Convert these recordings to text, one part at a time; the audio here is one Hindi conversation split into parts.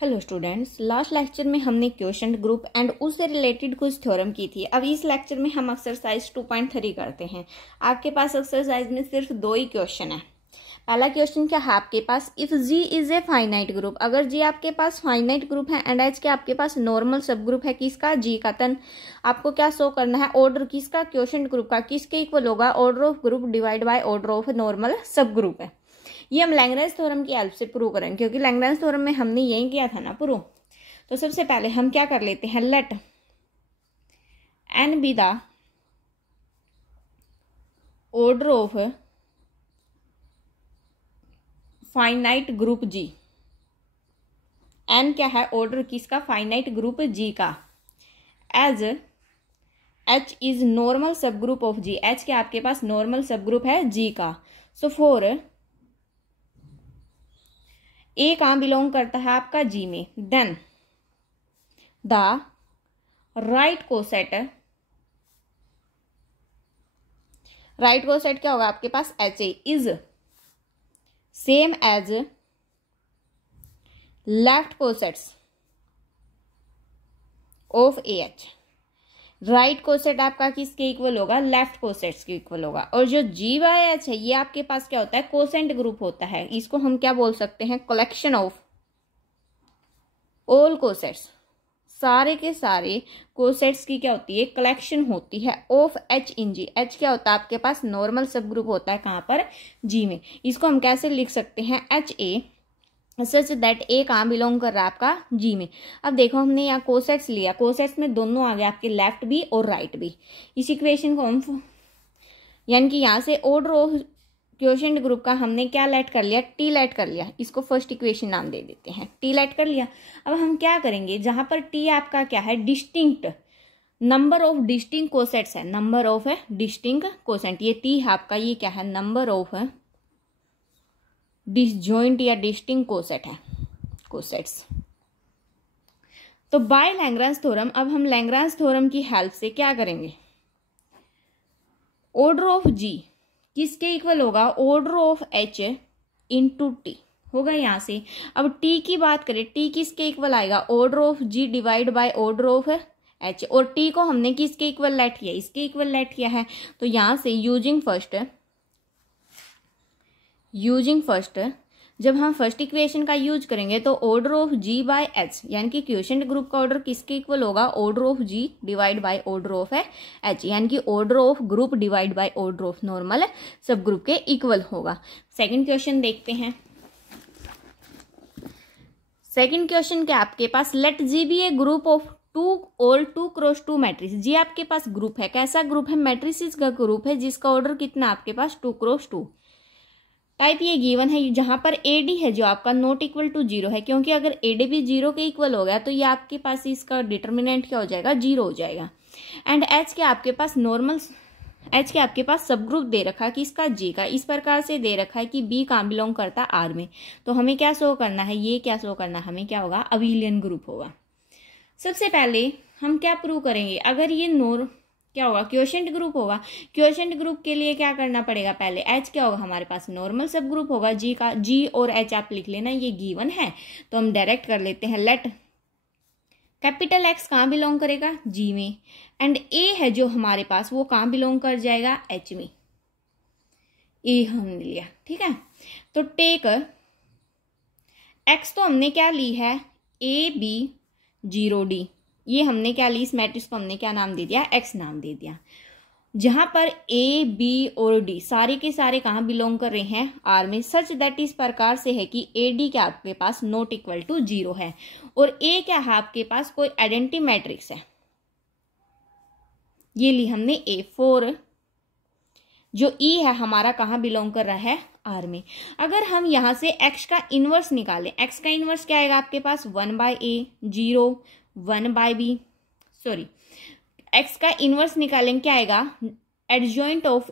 हेलो स्टूडेंट्स, लास्ट लेक्चर में हमने क्वोशंट ग्रुप एंड उससे रिलेटेड कुछ थ्योरम की थी। अब इस लेक्चर में हम एक्सरसाइज 2.3 करते हैं। आपके पास एक्सरसाइज में सिर्फ दो ही क्वेश्चन है। पहला क्वेश्चन क्या है आपके पास, if G is a finite group, अगर जी आपके पास फाइनाइट ग्रुप है एंड एच के आपके पास नॉर्मल सब ग्रुप है किसका, जी का, तन आपको क्या शो करना है, ऑर्डर किसका, क्वोशंट ग्रुप का, किसके इक्वल होगा, order of group divide by order of normal सब ग्रुप है। ये हम लैग्रेंज थ्योरम की हेल्प से प्रूव करेंगे, क्योंकि लैग्रेंज थ्योरम में हमने यही किया था ना प्रूव। तो सबसे पहले हम क्या कर लेते हैं, let n be the order of finite group G. N क्या है, ऑर्डर किसका, फाइनाइट ग्रुप जी का। As H is normal subgroup of G, H क्या आपके पास नॉर्मल सब ग्रुप है जी का। सो फॉर ए कहाँ बिलोंग करता है आपका, जी में, देन द राइट कोसेट क्या होगा आपके पास, H A is same as left cosets of A H. Right coset आपका किसके इक्वल होगा, लेफ्ट कोसेट्स के इक्वल होगा। और जो जी बाय एच है ये आपके पास क्या होता है, कोसेंट ग्रुप होता है। इसको हम क्या बोल सकते हैं, कलेक्शन ऑफ ऑल कोसेट्स, सारे के सारे कोसेट्स की क्या होती है, कलेक्शन होती है of H in G. H क्या होता है आपके पास नॉर्मल सब ग्रुप होता है कहाँ पर, जी में। इसको हम कैसे लिख सकते हैं, एच ए सच दैट ए कहाँ बिलोंग कर रहा है आपका, जी में। अब देखो हमने यहाँ कोसेट्स लिया, कोसेट्स में दोनों आ गए आपके लेफ्ट भी और राइट भी। इस इक्वेशन को हम यानी कि यहाँ से ऑर्डर ऑफ क्वोशंट ग्रुप का हमने क्या लेट कर लिया, टी लेट कर लिया। इसको फर्स्ट इक्वेशन नाम दे देते हैं, टी लेट कर लिया। अब हम क्या करेंगे, जहां पर टी आपका क्या है, distinct number of distinct cosets है, नंबर ऑफ है डिस्टिंक्ट कोसेट। ये टी है आपका, ये क्या है, नंबर ऑफ डिसजॉइंट या डिस्टिंक्ट कोसेट है, कोसेट्स। तो बाय लैग्रेंज थ्योरम, अब हम लैग्रेंज थ्योरम की हेल्प से क्या करेंगे, ऑर्डर ऑफ जी किसके इक्वल होगा, order of H into T होगा यहाँ से। अब टी की बात करें, टी किसके इक्वल आएगा, order of G divide by order of H. और टी को हमने किसके इक्वल लेट किया, इसके इक्वल लेट किया है। तो यहाँ से यूजिंग फर्स्ट जब हम फर्स्ट इक्वेशन का यूज करेंगे तो order of G by H, यानी कि क्वोशंट ग्रुप का ऑर्डर किसके इक्वल होगा, order of G divide by order of H, यानी कि order of group divide by order of normal subgroup के इक्वल होगा। सेकंड क्वेश्चन देखते हैं। सेकंड क्वेश्चन क्या आपके पास, let G be a group of two cross two matrix. G आपके पास ग्रुप है, कैसा ग्रुप है, मैट्रिसेस का ग्रुप है, जिसका ऑर्डर कितना आपके पास 2 क्रॉस 2। टाइप ये गिवन है, जहां पर एडी है जो आपका नॉट इक्वल टू 0 है, क्योंकि अगर एडी भी 0 के इक्वल हो गया तो ये आपके पास इसका डिटर्मिनेंट क्या हो जाएगा, 0 हो जाएगा। एंड एच के आपके पास नॉर्मल, एच के आपके पास सब ग्रुप दे रखा है किसका, जी का। इस प्रकार से दे रखा है कि बी कहाँ बिलोंग करता है, आर में। तो हमें क्या शो करना है, ये क्या शो करना है, हमें क्या होगा, अबिलियन ग्रुप होगा। सबसे पहले हम क्या प्रूव करेंगे, अगर ये क्या होगा, क्वोशंट ग्रुप होगा। क्वोशंट ग्रुप के लिए क्या करना पड़ेगा, पहले एच क्या होगा हमारे पास, नॉर्मल सब ग्रुप होगा जी का। जी और एच आप लिख लेना, ये गिवन है तो हम डायरेक्ट कर लेते हैं। लेट कैपिटल एक्स कहाँ बिलोंग करेगा, जी में। एंड ए है जो हमारे पास वो कहाँ बिलोंग कर जाएगा, एच में। ए हमने लिया, ठीक है। तो टेक एक्स तो हमने क्या ली है, ए बी 0 डी, ये हमने क्या ली, इस मैट्रिक्स को हमने क्या नाम दे दिया, एक्स नाम दे दिया। जहां पर ए बी और डी सारे के सारे कहाँ बिलोंग कर रहे हैं, आर में। सच दैट इस प्रकार से है कि ए डी क्या आपके पास नॉट इक्वल टू 0 है, और ए क्या है आपके पास कोई आइडेंटिटी मैट्रिक्स है, ये ली हमने ए। 4 जो ई है हमारा कहाँ बिलोंग कर रहा है, आर में। अगर हम यहां से एक्स का इनवर्स निकालें, एक्स का इनवर्स क्या आएगा आपके पास, 1 by a, 0 1 by b, sorry x का इनवर्स निकालेंगे क्या आएगा, adjoint of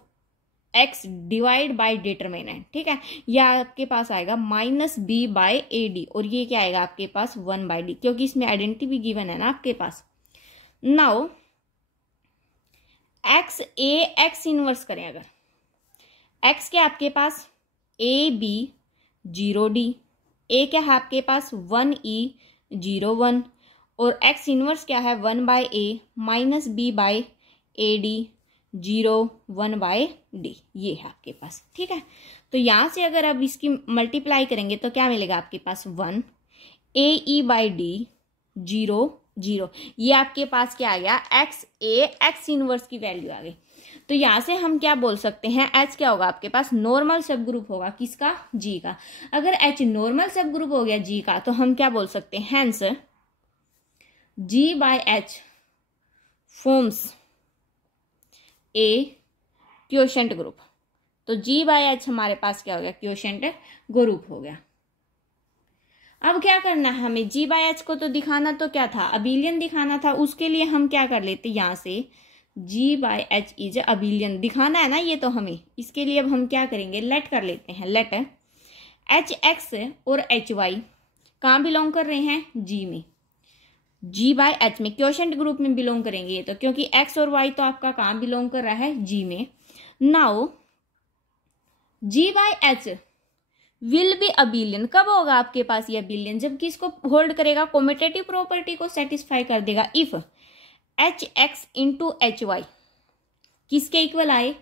x divide by determinant, ठीक है। यह आपके पास आएगा minus b by a d, और ये क्या आएगा आपके पास 1 बाय डी, क्योंकि इसमें आइडेंटिटी भी गिवन है ना आपके पास। नाउ एक्स ए एक्स इनवर्स करें, अगर एक्स क्या आपके पास ए बी 0 डी, ए क्या है आपके पास 1 ई 0 1, और x इनवर्स क्या है 1 by a minus b by a d 0 1 by d, ये है आपके पास। ठीक है, तो यहाँ से अगर अब इसकी मल्टीप्लाई करेंगे तो क्या मिलेगा आपके पास 1 ए ई बाई डी 0 0, ये आपके पास क्या आ गया x a x इनवर्स की वैल्यू आ गई। तो यहाँ से हम क्या बोल सकते हैं, h क्या होगा आपके पास नॉर्मल सब ग्रुप होगा किसका, g का। अगर h नॉर्मल सब ग्रुप हो गया g का तो हम क्या बोल सकते हैं, hence g by h forms a quotient group. तो g बाय h हमारे पास क्या हो गया, क्वोशंट ग्रुप हो गया। अब क्या करना है हमें, g बाय h को तो दिखाना तो क्या था, अबिलियन दिखाना था। उसके लिए हम क्या कर लेते, यहाँ से g by h is abelian दिखाना है ना ये तो हमें। इसके लिए अब हम क्या करेंगे, लेट कर लेते हैं। लेट एच एक्स और एच वाई कहाँ बिलोंग कर रहे हैं, g में। g बाय h में क्वोशंट ग्रुप में बिलोंग करेंगे ये तो, क्योंकि x और y तो आपका कहाँ बिलोंग कर रहा है, g में। Now g by h will be abelian, कब होगा आपके पास ये अबिलियन, जब किसको होल्ड करेगा, कॉम्यूटेटिव प्रॉपर्टी को सेटिस्फाई कर देगा। If h x into h y किसके इक्वल आए,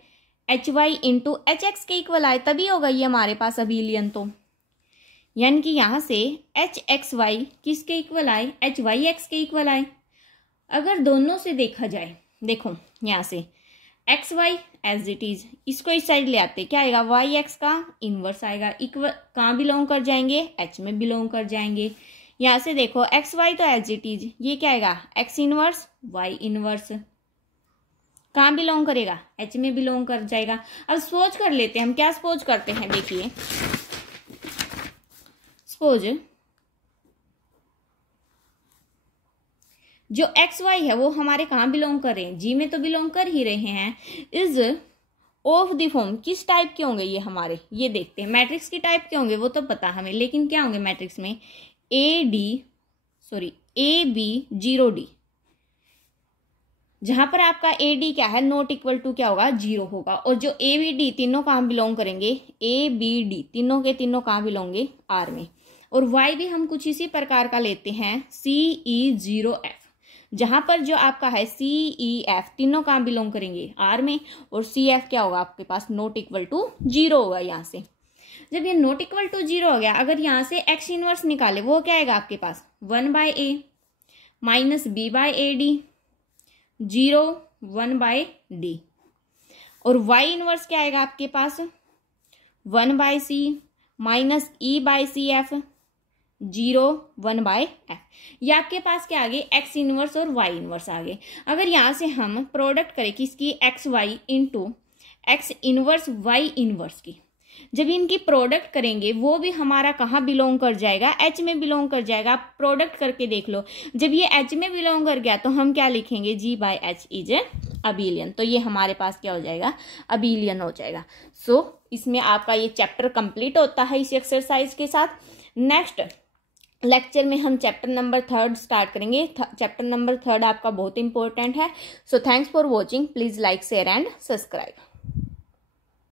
h y into h x के इक्वल आए, तभी होगा ये हमारे पास अबिलियन। तो यानी कि यहाँ से एच एक्स वाई किसके इक्वल आए, एच वाई एक्स के इक्वल आए। अगर दोनों से देखा जाए, देखो यहाँ से x y as it is, इसको इस साइड ले आते, क्या आएगा, वाई एक्स का इनवर्स आएगा। इक्वल कहाँ बिलोंग कर जाएंगे, एच में बिलोंग कर जाएंगे। यहाँ से देखो एक्स वाई तो एज इट इज, ये क्या आएगा, एक्स इनवर्स वाई इनवर्स, कहाँ बिलोंग करेगा, एच में बिलोंग कर जाएगा। अब सपोज कर लेते हैं, हम क्या सपोज करते हैं, देखिए सपोज जो एक्स वाई है वो हमारे कहाँ बिलोंग कर रहे हैं, जी में तो बिलोंग कर ही रहे हैं। इज ऑफ द फॉर्म, किस टाइप के होंगे ये हमारे, ये देखते हैं। मैट्रिक्स की टाइप के होंगे वो तो पता हमें, लेकिन क्या होंगे मैट्रिक्स में, ए बी 0 डी, जहां पर आपका ए डी क्या है, नॉट इक्वल टू क्या होगा, 0 होगा। और जो ए बी डी तीनों कहाँ बिलोंग करेंगे, ए बी डी तीनों के तीनों कहाँ बिलोंगे, आर में। और वाई भी हम कुछ इसी प्रकार का लेते हैं, सी ई 0 एफ, जहां पर जो आपका है सी ई एफ तीनों कहाँ बिलोंग करेंगे, आर में। और सी एफ क्या होगा आपके पास, नॉट इक्वल टू 0 होगा। यहाँ से जब ये नॉट इक्वल टू 0 हो गया, अगर यहाँ से एक्स इनवर्स निकाले वो क्या आएगा आपके पास, 1 by a minus b by a d 0 1 by d. और वाई इनवर्स क्या आएगा आपके पास, 1 by c minus e by c f 0 1 by f. ये आपके पास क्या आ गए, एक्स इनवर्स और वाई इनवर्स आ गए। अगर यहाँ से हम प्रोडक्ट करें किसकी, x y into x inverse y inverse की, जब इनकी प्रोडक्ट करेंगे वो भी हमारा कहाँ बिलोंग कर जाएगा, एच में बिलोंग कर जाएगा। आप प्रोडक्ट करके देख लो, जब ये एच में बिलोंग कर गया तो हम क्या लिखेंगे, जी बाय एच इज अबिलियन। तो ये हमारे पास क्या हो जाएगा, अबिलियन हो जाएगा। सो इसमें आपका ये चैप्टर कंप्लीट होता है इस एक्सरसाइज के साथ। नेक्स्ट लेक्चर में हम चैप्टर नंबर 3 स्टार्ट करेंगे। चैप्टर नंबर 3 आपका बहुत इंपॉर्टेंट है। So thanks for watching, please like share and subscribe.